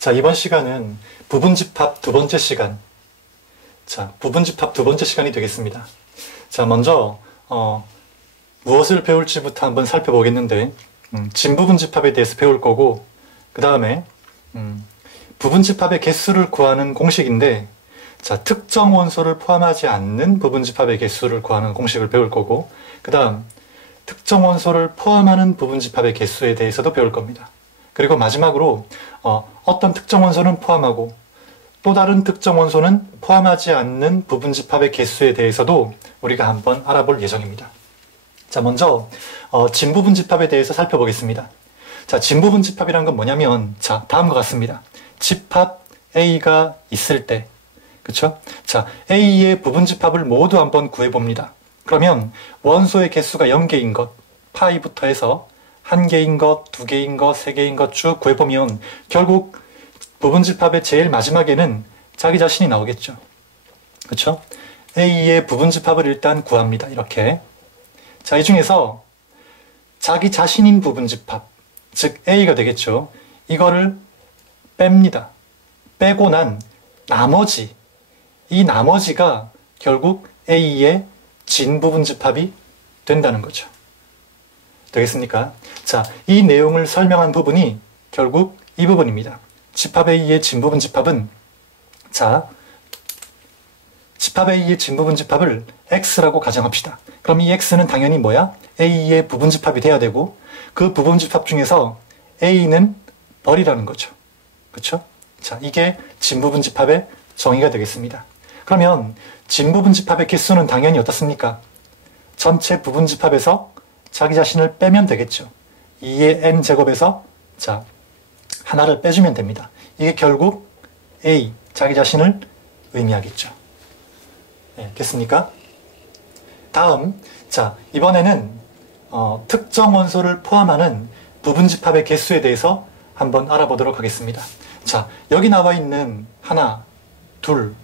자, 이번 시간은 부분집합 두 번째 시간. 자, 부분집합 두 번째 시간이 되겠습니다. 자, 먼저 무엇을 배울지부터 한번 살펴보겠는데, 진부분집합에 대해서 배울 거고, 그 다음에 부분집합의 개수를 구하는 공식인데, 자, 특정 원소를 포함하지 않는 부분집합의 개수를 구하는 공식을 배울 거고, 그 다음 특정 원소를 포함하는 부분집합의 개수에 대해서도 배울 겁니다. 그리고 마지막으로 어떤 특정 원소는 포함하고 또 다른 특정 원소는 포함하지 않는 부분집합의 개수에 대해서도 우리가 한번 알아볼 예정입니다. 자, 먼저 진부분집합에 대해서 살펴보겠습니다. 자, 진부분집합이란 건 뭐냐면, 자, 다음과 같습니다. 집합 A가 있을 때, 그쵸? 자, A의 부분집합을 모두 한번 구해봅니다. 그러면 원소의 개수가 0개인 것, 파이부터 해서 1개인 것, 2개인 것, 3개인 것 쭉 구해보면 결국 부분집합의 제일 마지막에는 자기 자신이 나오겠죠. 그쵸? A의 부분집합을 일단 구합니다. 이렇게. 자, 이 중에서 자기 자신인 부분집합, 즉 A가 되겠죠. 이거를 뺍니다. 빼고 난 나머지, 이 나머지가 결국 A의 진부분집합이 된다는 거죠. 되겠습니까? 자, 이 내용을 설명한 부분이 결국 이 부분입니다. 집합 A의 진부분집합은, 자, 집합 A의 진부분집합을 X라고 가정합시다. 그럼 이 X는 당연히 뭐야? A의 부분집합이 돼야 되고, 그 부분집합 중에서 A는 벌이라는 거죠. 그쵸? 자, 이게 진부분집합의 정의가 되겠습니다. 그러면 진부분집합의 개수는 당연히 어떻습니까? 전체 부분집합에서 자기 자신을 빼면 되겠죠. 2의 n제곱에서 자, 하나를 빼주면 됩니다. 이게 결국 A, 자기 자신을 의미하겠죠. 네, 됐습니까? 다음, 자, 이번에는 특정 원소를 포함하는 부분집합의 개수에 대해서 한번 알아보도록 하겠습니다. 자, 여기 나와 있는 하나, 둘,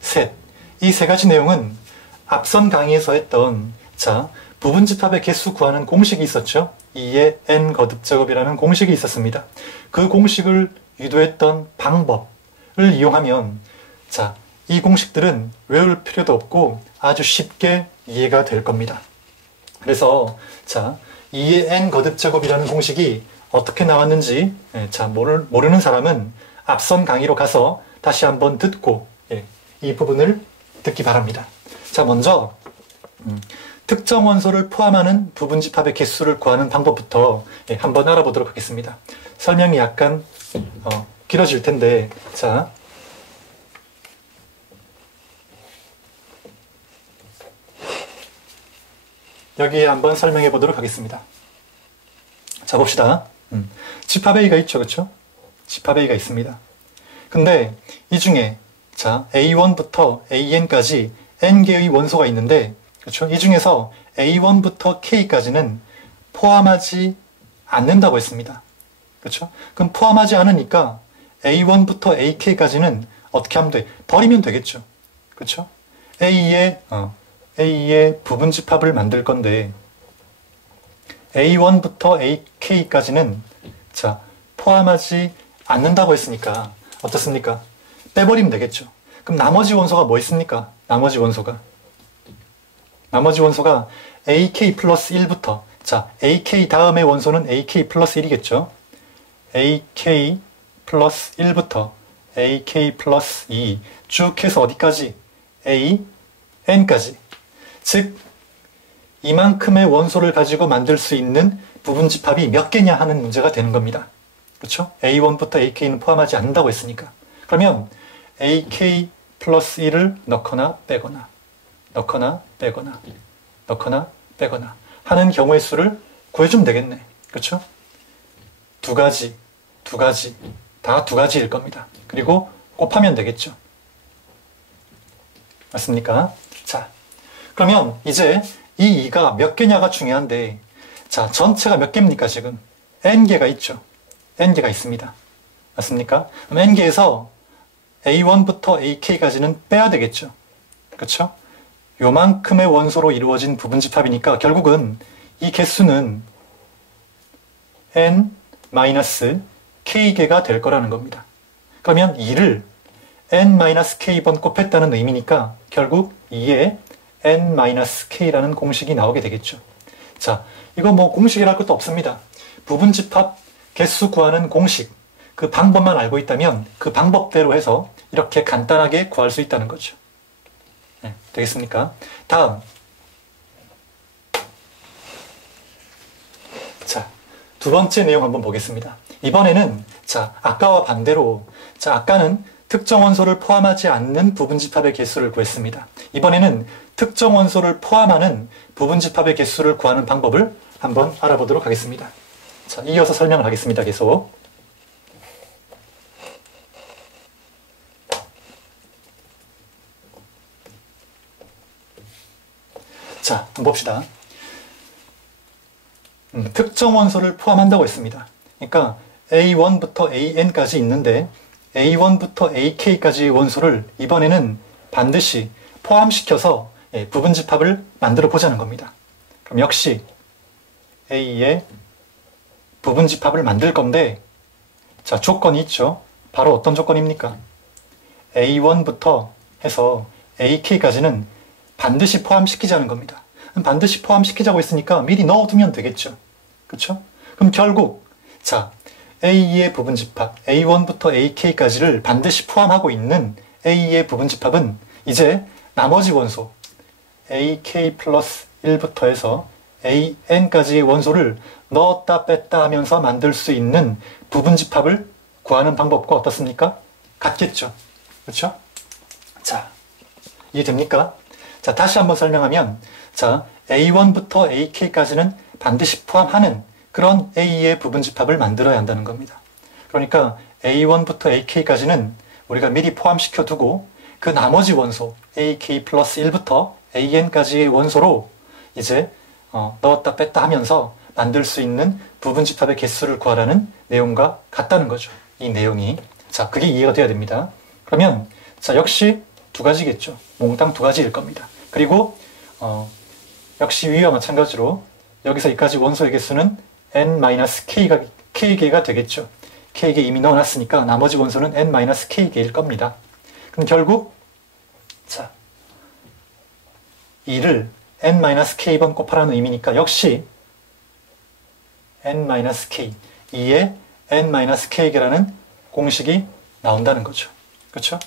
셋, 이 세 가지 내용은 앞선 강의에서 했던, 자, 부분집합의 개수 구하는 공식이 있었죠. 2의 n 거듭제곱이라는 공식이 있었습니다. 그 공식을 유도했던 방법을 이용하면, 자, 이 공식들은 외울 필요도 없고 아주 쉽게 이해가 될 겁니다. 그래서 자, 2의 n 거듭제곱이라는 공식이 어떻게 나왔는지, 자, 모르는 사람은 앞선 강의로 가서 다시 한번 듣고 이 부분을 듣기 바랍니다. 자, 먼저 특정 원소를 포함하는 부분집합의 개수를 구하는 방법부터 한번 알아보도록 하겠습니다. 설명이 약간 길어질 텐데, 자, 여기에 한번 설명해 보도록 하겠습니다. 자, 봅시다. 집합 A가 있죠, 그쵸? 집합 A가 있습니다. 근데 이 중에 자, A1부터 AN까지 N개의 원소가 있는데, 그렇죠? 이 중에서 A1부터 K까지는 포함하지 않는다고 했습니다. 그렇죠? 그럼 포함하지 않으니까 A1부터 AK까지는 어떻게 하면 돼? 버리면 되겠죠. 그렇죠? A의 부분집합을 만들 건데, A1부터 AK까지는 자, 포함하지 않는다고 했으니까 어떻습니까? 빼버리면 되겠죠. 그럼 나머지 원소가 뭐 있습니까? 나머지 원소가 AK 플러스 1부터, 자, AK 다음의 원소는 AK 플러스 1이겠죠. AK 플러스 1부터 AK 플러스 2 쭉 해서 어디까지? AN까지. 즉, 이만큼의 원소를 가지고 만들 수 있는 부분집합이 몇 개냐 하는 문제가 되는 겁니다. 그렇죠? A1부터 AK는 포함하지 않는다고 했으니까. 그러면 AK 플러스 1을 넣거나 빼거나, 넣거나 빼거나, 넣거나 빼거나 하는 경우의 수를 구해주면 되겠네. 그렇죠? 두 가지, 다 두 가지일 겁니다. 그리고 곱하면 되겠죠. 맞습니까? 자, 그러면 이제 이 2가 몇 개냐가 중요한데, 자, 전체가 몇 개입니까, 지금? n개가 있죠. n개가 있습니다. 맞습니까? 그럼 n개에서 A1부터 AK까지는 빼야 되겠죠. 그렇죠? 요만큼의 원소로 이루어진 부분집합이니까 결국은 이 개수는 n-k개가 될 거라는 겁니다. 그러면 2를 n-k번 곱했다는 의미니까 결국 2에 n-k라는 공식이 나오게 되겠죠. 자, 이거 뭐 공식이랄 것도 없습니다. 부분집합 개수 구하는 공식, 그 방법만 알고 있다면 그 방법대로 해서 이렇게 간단하게 구할 수 있다는 거죠. 네, 되겠습니까? 다음. 자, 두 번째 내용 한번 보겠습니다. 이번에는 자, 아까와 반대로 자, 아까는 특정 원소를 포함하지 않는 부분집합의 개수를 구했습니다. 이번에는 특정 원소를 포함하는 부분집합의 개수를 구하는 방법을 한번 알아보도록 하겠습니다. 자, 이어서 설명을 하겠습니다. 계속. 자, 한번 봅시다. 특정 원소를 포함한다고 했습니다. 그러니까 A1부터 AN까지 있는데 A1부터 AK까지의 원소를 이번에는 반드시 포함시켜서 부분집합을 만들어 보자는 겁니다. 그럼 역시 A의 부분집합을 만들 건데 자, 조건이 있죠. 바로 어떤 조건입니까? A1부터 해서 AK까지는 반드시 포함시키자는 겁니다. 반드시 포함시키자고 했으니까 미리 넣어두면 되겠죠. 그렇죠? 그럼 결국 자, A의 부분집합 A1부터 AK까지를 반드시 포함하고 있는 A의 부분집합은 이제 나머지 원소 AK 플러스 1부터 해서 AN까지의 원소를 넣었다 뺐다 하면서 만들 수 있는 부분집합을 구하는 방법과 어떻습니까? 같겠죠. 그렇죠? 자, 이해됩니까? 자, 다시 한번 설명하면 자, A1부터 AK까지는 반드시 포함하는 그런 A의 부분집합을 만들어야 한다는 겁니다. 그러니까 A1부터 AK까지는 우리가 미리 포함시켜 두고 그 나머지 원소 AK 플러스 1부터 AN까지의 원소로 이제 넣었다 뺐다 하면서 만들 수 있는 부분집합의 개수를 구하라는 내용과 같다는 거죠. 이 내용이. 자, 그게 이해가 돼야 됩니다. 그러면 자, 역시 두 가지겠죠. 몽땅 두 가지일 겁니다. 그리고 역시 위와 마찬가지로 여기서 이까지 원소의 개수는 N-K개가 되겠죠. K개 이미 넣어놨으니까 나머지 원소는 N-K개일 겁니다. 그럼 결국 자, 2를 N-K번 곱하라는 의미니까 역시 N-K, 2에 N-K개라는 공식이 나온다는 거죠. 그렇죠?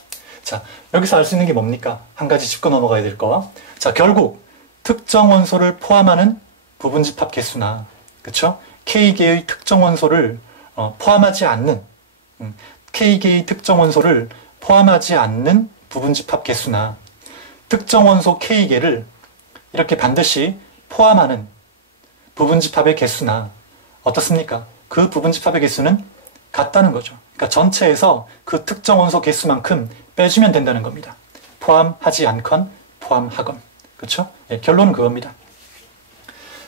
자, 여기서 알 수 있는 게 뭡니까? 한 가지 짚고 넘어가야 될 거. 자, 결국 특정 원소를 포함하는 부분집합 개수나 그렇죠? K개의 특정 원소를 포함하지 않는 K개의 특정 원소를 포함하지 않는 부분집합 개수나 특정 원소 K개를 이렇게 반드시 포함하는 부분집합의 개수나 어떻습니까? 그 부분집합의 개수는 같다는 거죠. 그러니까 전체에서 그 특정 원소 개수만큼 빼주면 된다는 겁니다. 포함하지 않건 포함하건. 그렇죠? 예, 결론은 그겁니다.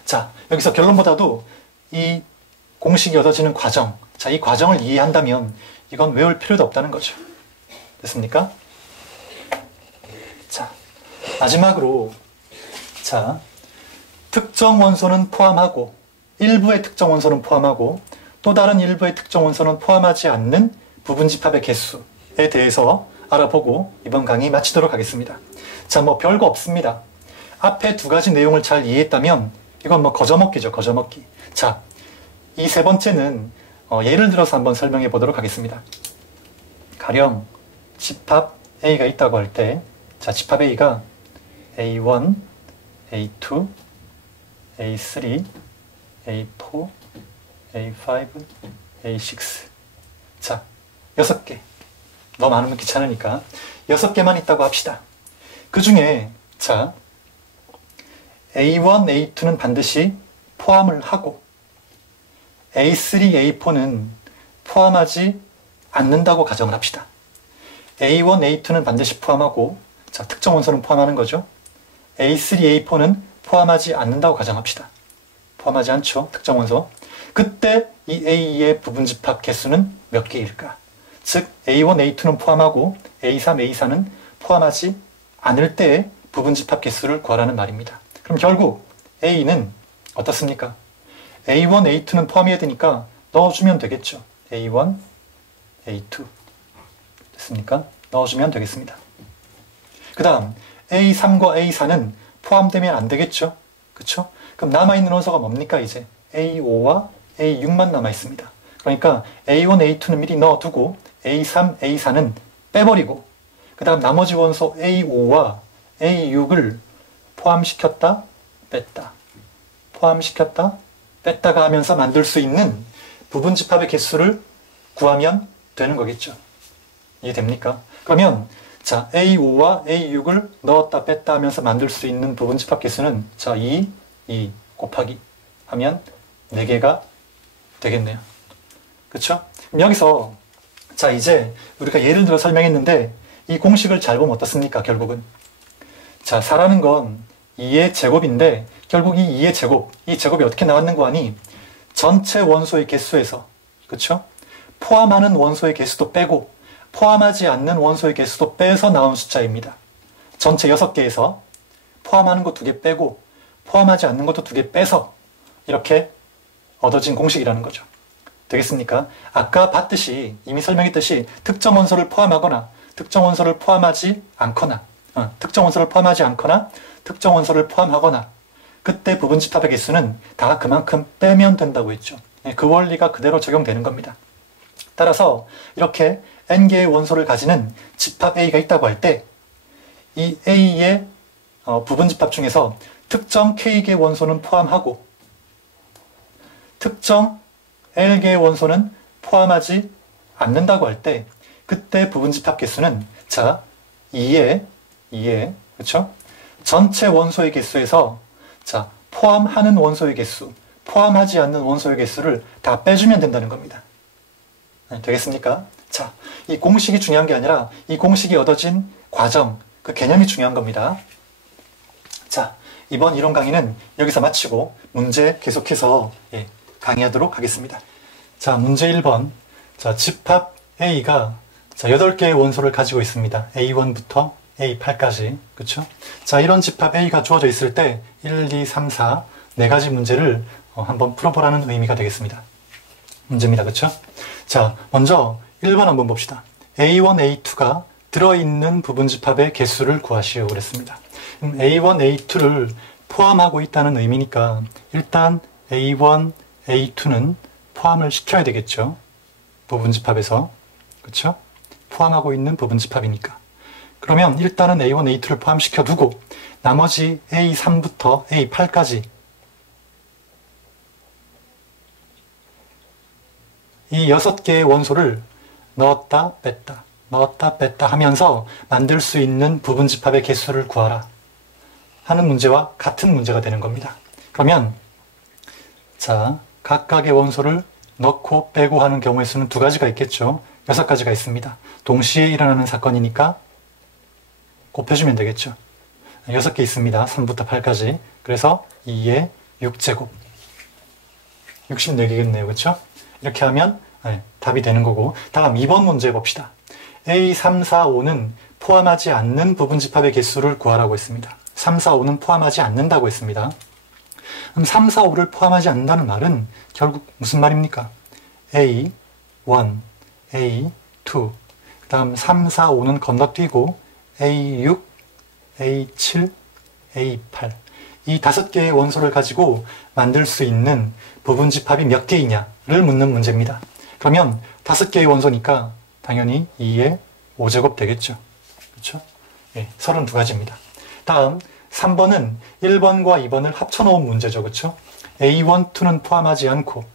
자, 여기서 결론보다도 이 공식이 얻어지는 과정, 자, 이 과정을 이해한다면 이건 외울 필요도 없다는 거죠. 됐습니까? 자, 마지막으로 자, 특정 원소는 포함하고 일부의 특정 원소는 포함하고 또 다른 일부의 특정 원소는 포함하지 않는 부분집합의 개수에 대해서 알아보고 이번 강의 마치도록 하겠습니다. 자, 뭐 별거 없습니다. 앞에 두 가지 내용을 잘 이해했다면 이건 뭐 거저먹기죠, 거저먹기. 자, 이 세 번째는 예를 들어서 한번 설명해 보도록 하겠습니다. 가령 집합 A가 있다고 할 때, 자, 집합 A가 A1, A2, A3, A4, A5, A6. 자, 6개. 너무 많으면 귀찮으니까 6개만 있다고 합시다. 그 중에 자, A1, A2는 반드시 포함을 하고 A3, A4는 포함하지 않는다고 가정을 합시다. A1, A2는 반드시 포함하고 자, 특정 원소는 포함하는 거죠. A3, A4는 포함하지 않는다고 가정합시다. 포함하지 않죠. 특정 원소. 그때 이 A의 부분집합 개수는 몇 개일까? 즉 A1, A2는 포함하고 A3, A4는 포함하지 않을 때의 부분집합 개수를 구하라는 말입니다. 그럼 결국 A는 어떻습니까? A1, A2는 포함해야 되니까 넣어주면 되겠죠. A1, A2. 됐습니까? 넣어주면 되겠습니다. 그 다음 A3과 A4는 포함되면 안 되겠죠? 그쵸? 그럼 남아있는 원소가 뭡니까 이제? A5와 A6만 남아있습니다. 그러니까 A1, A2는 미리 넣어두고 A3, A4는 빼버리고 그 다음 나머지 원소 A5와 A6을 포함시켰다, 뺐다, 포함시켰다, 뺐다가 하면서 만들 수 있는 부분집합의 개수를 구하면 되는 거겠죠. 이해됩니까? 그러면 자 A5와 A6을 넣었다 뺐다 하면서 만들 수 있는 부분집합 개수는 자 2 곱하기 하면 4개가 되겠네요. 그쵸? 여기서 자 이제 우리가 예를 들어 설명했는데 이 공식을 잘 보면 어떻습니까? 결국은 자 4라는 건 2의 제곱인데 결국 이 2의 제곱, 이 제곱이 어떻게 나왔는 거 아니? 전체 원소의 개수에서 그쵸? 포함하는 원소의 개수도 빼고 포함하지 않는 원소의 개수도 빼서 나온 숫자입니다. 전체 6개에서 포함하는 거 2개 빼고 포함하지 않는 것도 2개 빼서 이렇게 얻어진 공식이라는 거죠. 되겠습니까? 아까 봤듯이 이미 설명했듯이 특정 원소를 포함하거나 특정 원소를 포함하지 않거나 특정 원소를 포함하지 않거나 특정 원소를 포함하거나 그때 부분집합의 개수는 다 그만큼 빼면 된다고 했죠. 그 원리가 그대로 적용되는 겁니다. 따라서 이렇게 n개의 원소를 가지는 집합 A가 있다고 할 때 이 A의 부분집합 중에서 특정 K개의 원소는 포함하고 특정 L개의 원소는 포함하지 않는다고 할 때 그때 부분집합 개수는 자 2의 그렇죠? 전체 원소의 개수에서 자 포함하는 원소의 개수, 포함하지 않는 원소의 개수를 다 빼주면 된다는 겁니다. 네, 되겠습니까? 자, 이 공식이 중요한 게 아니라 이 공식이 얻어진 과정, 그 개념이 중요한 겁니다. 자, 이번 이론 강의는 여기서 마치고 문제 계속해서 강의하도록 하겠습니다. 자, 문제 1번. 자, 집합 A가 자, 8개의 원소를 가지고 있습니다. A1부터 A8까지. 그쵸? 자, 이런 집합 A가 주어져 있을 때 1, 2, 3, 4, 4가지 문제를 한번 풀어보라는 의미가 되겠습니다. 문제입니다. 그쵸? 자, 먼저 1번 한번 봅시다. A1, A2가 들어있는 부분집합의 개수를 구하시오 그랬습니다. 그럼 A1, A2를 포함하고 있다는 의미니까 일단 A1, A2는 포함을 시켜야 되겠죠. 부분집합에서. 그쵸? 포함하고 있는 부분집합이니까. 그러면 일단은 A1, A2를 포함시켜 두고 나머지 A3부터 A8까지 이 6개의 원소를 넣었다 뺐다 넣었다 뺐다 하면서 만들 수 있는 부분집합의 개수를 구하라 하는 문제와 같은 문제가 되는 겁니다. 그러면 자 각각의 원소를 넣고 빼고 하는 경우의 수는 2가지가 있겠죠. 6가지가 있습니다. 동시에 일어나는 사건이니까 곱해주면 되겠죠. 6개 있습니다. 3부터 8까지. 그래서 2의 6제곱. 64개겠네요. 그렇죠? 이렇게 하면 답이 되는 거고. 다음 2번 문제 봅시다. A, 3, 4, 5는 포함하지 않는 부분집합의 개수를 구하라고 했습니다. 3, 4, 5는 포함하지 않는다고 했습니다. 그럼 3, 4, 5를 포함하지 않는다는 말은 결국 무슨 말입니까? A, 1, A, 2. 그 다음 3, 4, 5는 건너뛰고 A6, A7, A8 이 5개의 원소를 가지고 만들 수 있는 부분집합이 몇 개이냐를 묻는 문제입니다. 그러면 5개의 원소니까 당연히 2의 5제곱 되겠죠. 그렇죠? 32가지입니다. 다음 3번은 1번과 2번을 합쳐놓은 문제죠. 그렇죠? A1, 2는 포함하지 않고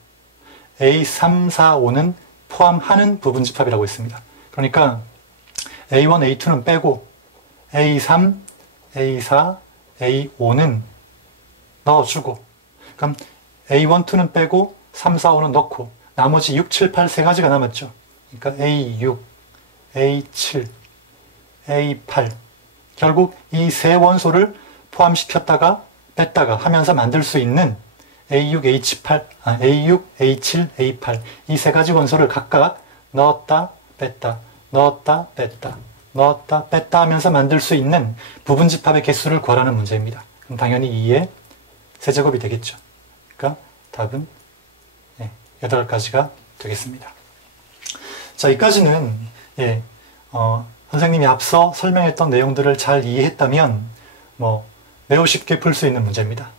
A3, 4, 5는 포함하는 부분집합이라고 했습니다. 그러니까 A1, A2는 빼고 A3, A4, A5는 넣어주고 그럼 A1, 2는 빼고 3, 4, 5는 넣고 나머지 6, 7, 8 3가지가 남았죠. 그러니까 A6, A7, A8 결국 이 세 원소를 포함시켰다가 뺐다가 하면서 만들 수 있는 A6, A7, A8 이 3가지 원소를 각각 넣었다 뺐다 넣었다 뺐다 넣었다 뺐다 하면서 만들 수 있는 부분집합의 개수를 구하라는 문제입니다. 그럼 당연히 2의 세제곱이 되겠죠. 그러니까 답은 8가지가 되겠습니다. 자, 여기까지는 선생님이 앞서 설명했던 내용들을 잘 이해했다면 매우 쉽게 풀 수 있는 문제입니다.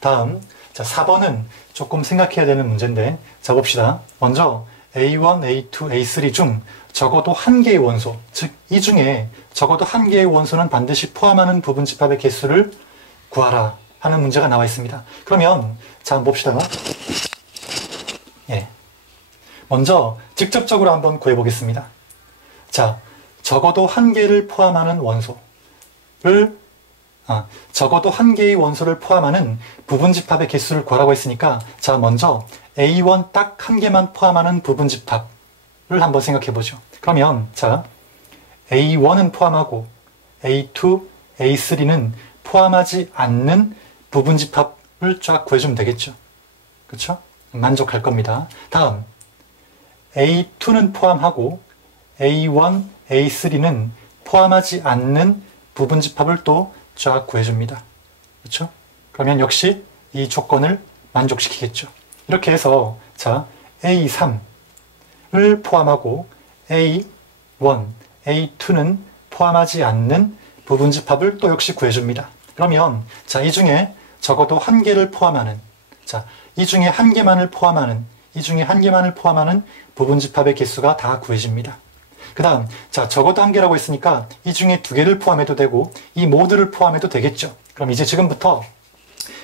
다음, 자, 4번은 조금 생각해야 되는 문제인데, 자, 봅시다. 먼저 A1, A2, A3 중 적어도 한 개의 원소, 즉 이 중에 적어도 한 개의 원소는 반드시 포함하는 부분집합의 개수를 구하라 하는 문제가 나와 있습니다. 그러면 자, 한번 봅시다. 예. 먼저 직접적으로 한번 구해보겠습니다. 자, 적어도 한 개를 포함하는 원소를 적어도 한 개의 원소를 포함하는 부분집합의 개수를 구하라고 했으니까, 자, 먼저 A1 딱 한 개만 포함하는 부분집합을 한번 생각해 보죠. 그러면 자, A1은 포함하고 A2, A3는 포함하지 않는 부분집합을 쫙 구해주면 되겠죠. 그렇죠? 만족할 겁니다. 다음, A2는 포함하고 A1, A3는 포함하지 않는 부분집합을 또 쫙 구해줍니다. 그렇죠? 그러면 역시 이 조건을 만족시키겠죠. 이렇게 해서 자, A3을 포함하고 A1, A2는 포함하지 않는 부분집합을 또 역시 구해줍니다. 그러면 자, 이 중에 적어도 한 개를 포함하는, 자, 이 중에 한 개만을 포함하는 부분집합의 개수가 다 구해집니다. 그 다음, 자, 적어도 한 개라고 했으니까 이 중에 두 개를 포함해도 되고 이 모두를 포함해도 되겠죠. 그럼 이제 지금부터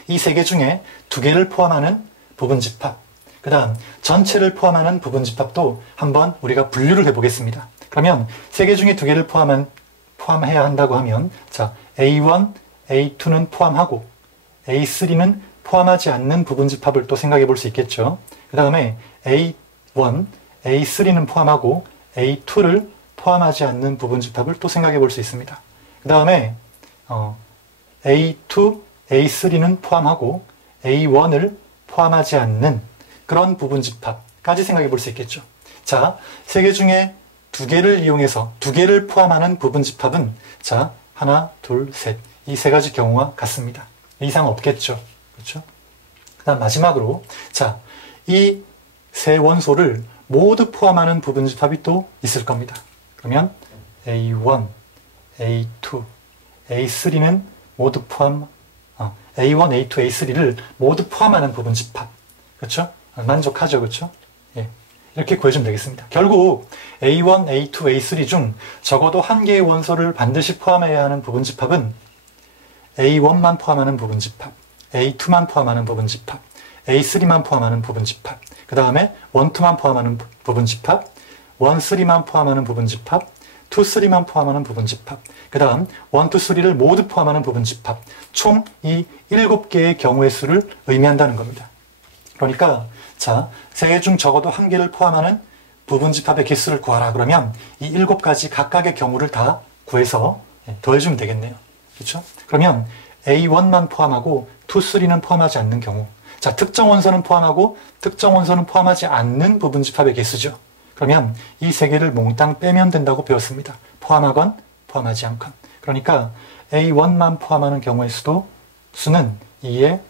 이 세 개 중에 두 개를 포함하는 부분집합, 그 다음 전체를 포함하는 부분집합도 한번 우리가 분류를 해보겠습니다. 그러면 세 개 중에 두 개를 포함해야 한다고 하면, 자, A1, A2는 포함하고 A3는 포함하지 않는 부분집합을 또 생각해 볼 수 있겠죠. 그 다음에 A1, A3는 포함하고 A2를 포함하지 않는 부분집합을 또 생각해 볼 수 있습니다. 그 다음에 A2, A3는 포함하고 A1을 포함하지 않는 그런 부분집합까지 생각해 볼 수 있겠죠. 자, 세 개 중에 두 개를 이용해서 두 개를 포함하는 부분집합은 자, 하나, 둘, 셋, 이 세 가지 경우와 같습니다. 이상 없겠죠. 그렇죠? 그 다음 마지막으로, 자, 이 세 원소를 모두 포함하는 부분집합이 또 있을 겁니다. 그러면 A1, A2, A3는 모두 A1, A2, A3를 모두 포함하는 부분집합. 그렇죠? 만족하죠. 그렇죠? 예. 이렇게 구해주면 되겠습니다. 결국 A1, A2, A3 중 적어도 한 개의 원소를 반드시 포함해야 하는 부분집합은 A1만 포함하는 부분집합, A2만 포함하는 부분집합, A3만 포함하는 부분집합, 그 다음에 1, 2만 포함하는 부분집합, 1, 3만 포함하는 부분집합, 2, 3만 포함하는 부분집합, 그 다음 1, 2, 3를 모두 포함하는 부분집합, 총 이 7개의 경우의 수를 의미한다는 겁니다. 그러니까 자, 세 개 중 적어도 한 개를 포함하는 부분집합의 개수를 구하라 그러면 이 7가지 각각의 경우를 다 구해서 더해주면 되겠네요. 그렇죠? 그러면 A1만 포함하고 2, 3는 포함하지 않는 경우, 자, 특정 원소는 포함하고 특정 원소는 포함하지 않는 부분집합의 개수죠. 그러면 이 세 개를 몽땅 빼면 된다고 배웠습니다. 포함하건 포함하지 않건. 그러니까 A1만 포함하는 경우의 수는 2의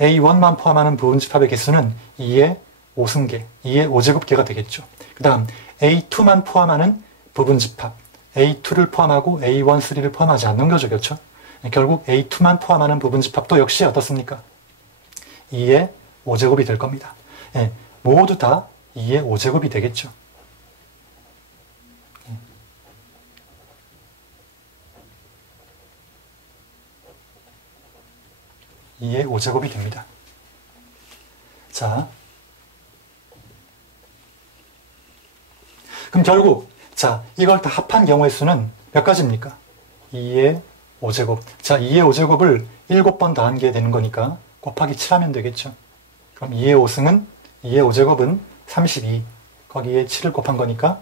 A1만 포함하는 부분집합의 개수는 2의 5승계, 2의 5제곱계가 되겠죠. 그 다음 A2만 포함하는 부분집합, A2를 포함하고 A1, 3를 포함하지 않는 거죠. 그렇죠? 결국 A2만 포함하는 부분집합도 역시 어떻습니까? 2의 5제곱이 될 겁니다. 예, 모두 다 2의 5제곱이 되겠죠. 2의 5제곱이 됩니다. 자, 그럼 결국 자, 이걸 다 합한 경우의 수는 몇 가지입니까? 2의 5제곱. 자, 2의 5제곱을 7번 더한 게 되는 거니까 곱하기 7하면 되겠죠. 그럼 2의 5승은 2의 5제곱은 32. 거기에 7을 곱한 거니까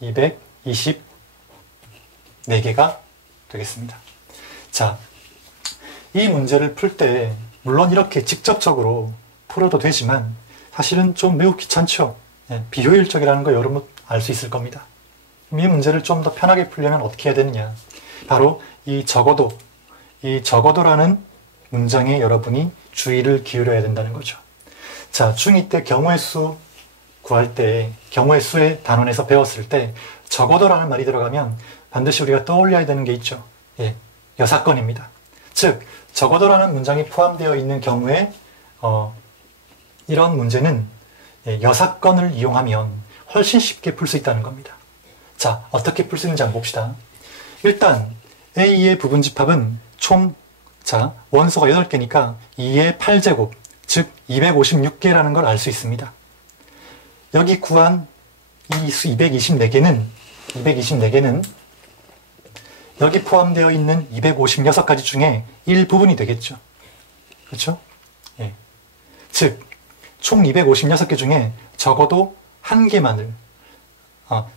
224개가 되겠습니다. 자, 이 문제를 풀 때 물론 이렇게 직접적으로 풀어도 되지만 사실은 좀 매우 귀찮죠. 비효율적이라는 거 여러분 알 수 있을 겁니다. 이 문제를 좀 더 편하게 풀려면 어떻게 해야 되느냐. 바로 이 적어도라는 문장에 여러분이 주의를 기울여야 된다는 거죠. 자, 중2 때 경우의 수 구할 때 경우의 수의 단원에서 배웠을 때 적어도라는 말이 들어가면 반드시 우리가 떠올려야 되는 게 있죠. 예, 여사건입니다. 즉 적어도라는 문장이 포함되어 있는 경우에 이런 문제는 여사건을 이용하면 훨씬 쉽게 풀 수 있다는 겁니다. 자, 어떻게 풀 수 있는지 한번 봅시다. 일단 A의 부분집합은 총 원소가 8개니까 2의 8제곱, 즉 256개라는 걸 알 수 있습니다. 여기 구한 이 수 224개는 여기 포함되어 있는 256가지 중에 일부분이 되겠죠. 그렇죠? 예. 즉, 총 256개 중에 적어도 한 개만을,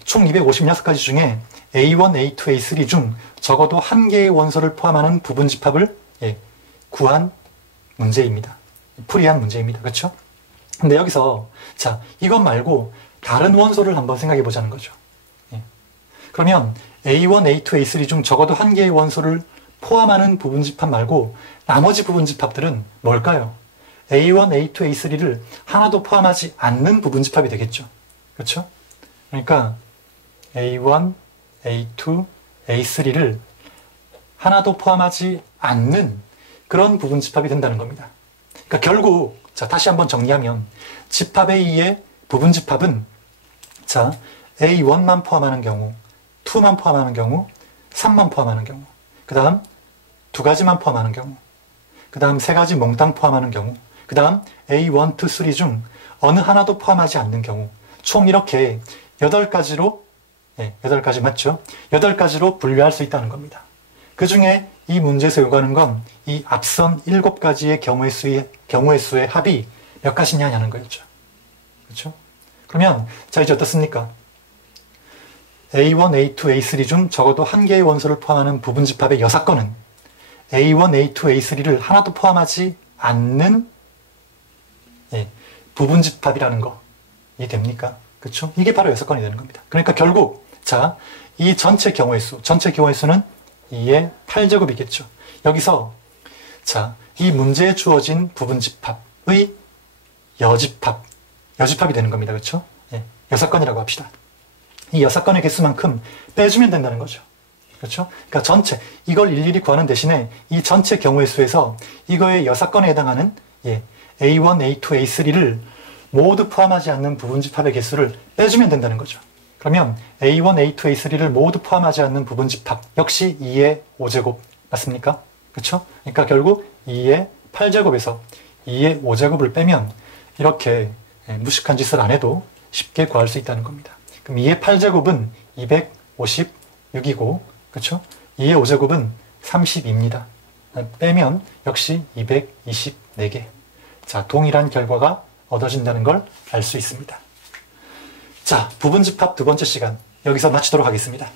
총 256가지 중에 A1, A2, A3 중 적어도 한 개의 원소를 포함하는 부분집합을 구한 문제입니다. 풀이한 문제입니다. 그렇죠? 근데 여기서 이것 말고 다른 원소를 한번 생각해 보자는 거죠. 예. 그러면 A1, A2, A3 중 적어도 한 개의 원소를 포함하는 부분집합 말고 나머지 부분집합들은 뭘까요? A1, A2, A3를 하나도 포함하지 않는 부분집합이 되겠죠. 그렇죠? 그러니까 A1, A2, A3를 하나도 포함하지 않는 그런 부분집합이 된다는 겁니다. 그러니까 결국 다시 한번 정리하면 집합 A의 부분집합은 A1만 포함하는 경우, 2만 포함하는 경우, 3만 포함하는 경우, 그 다음 2가지만 포함하는 경우, 그 다음 3가지 몽땅 포함하는 경우, 그 다음 A1, 2, 3 중 어느 하나도 포함하지 않는 경우, 총 이렇게 8가지로 8가지 맞죠? 8가지로 분류할 수 있다는 겁니다. 그 중에 이 문제에서 요구하는 건 이 앞선 7가지의 경우의 수의 합이 몇 가지냐는 거였죠. 그렇죠? 그러면 이제 어떻습니까? A1, A2, A3 중 적어도 한 개의 원소를 포함하는 부분집합의 여사건은 A1, A2, A3를 하나도 포함하지 않는 부분집합이라는 거 이해됩니까? 그렇죠? 이게 바로 여사건이 되는 겁니다. 그러니까 결국 이 전체 경우의 수는 2의 8제곱이겠죠. 여기서 이 문제에 주어진 부분집합의 여집합이 되는 겁니다. 그렇죠? 여사건이라고 합시다. 이 여사건의 개수만큼 빼주면 된다는 거죠. 그렇죠? 그러니까 전체 이걸 일일이 구하는 대신에 이 전체 경우의 수에서 이거의 여사건에 해당하는 A1, A2, A3를 모두 포함하지 않는 부분집합의 개수를 빼주면 된다는 거죠. 그러면 A1, A2, A3를 모두 포함하지 않는 부분집합 역시 2의 5제곱 맞습니까? 그렇죠? 그러니까 결국 2의 8제곱에서 2의 5제곱을 빼면 이렇게 무식한 짓을 안 해도 쉽게 구할 수 있다는 겁니다. 그럼 2의 8제곱은 256이고 그렇죠? 2의 5제곱은 32입니다. 빼면 역시 224개. 동일한 결과가 얻어진다는 걸 알 수 있습니다. 부분집합 두 번째 시간 여기서 마치도록 하겠습니다.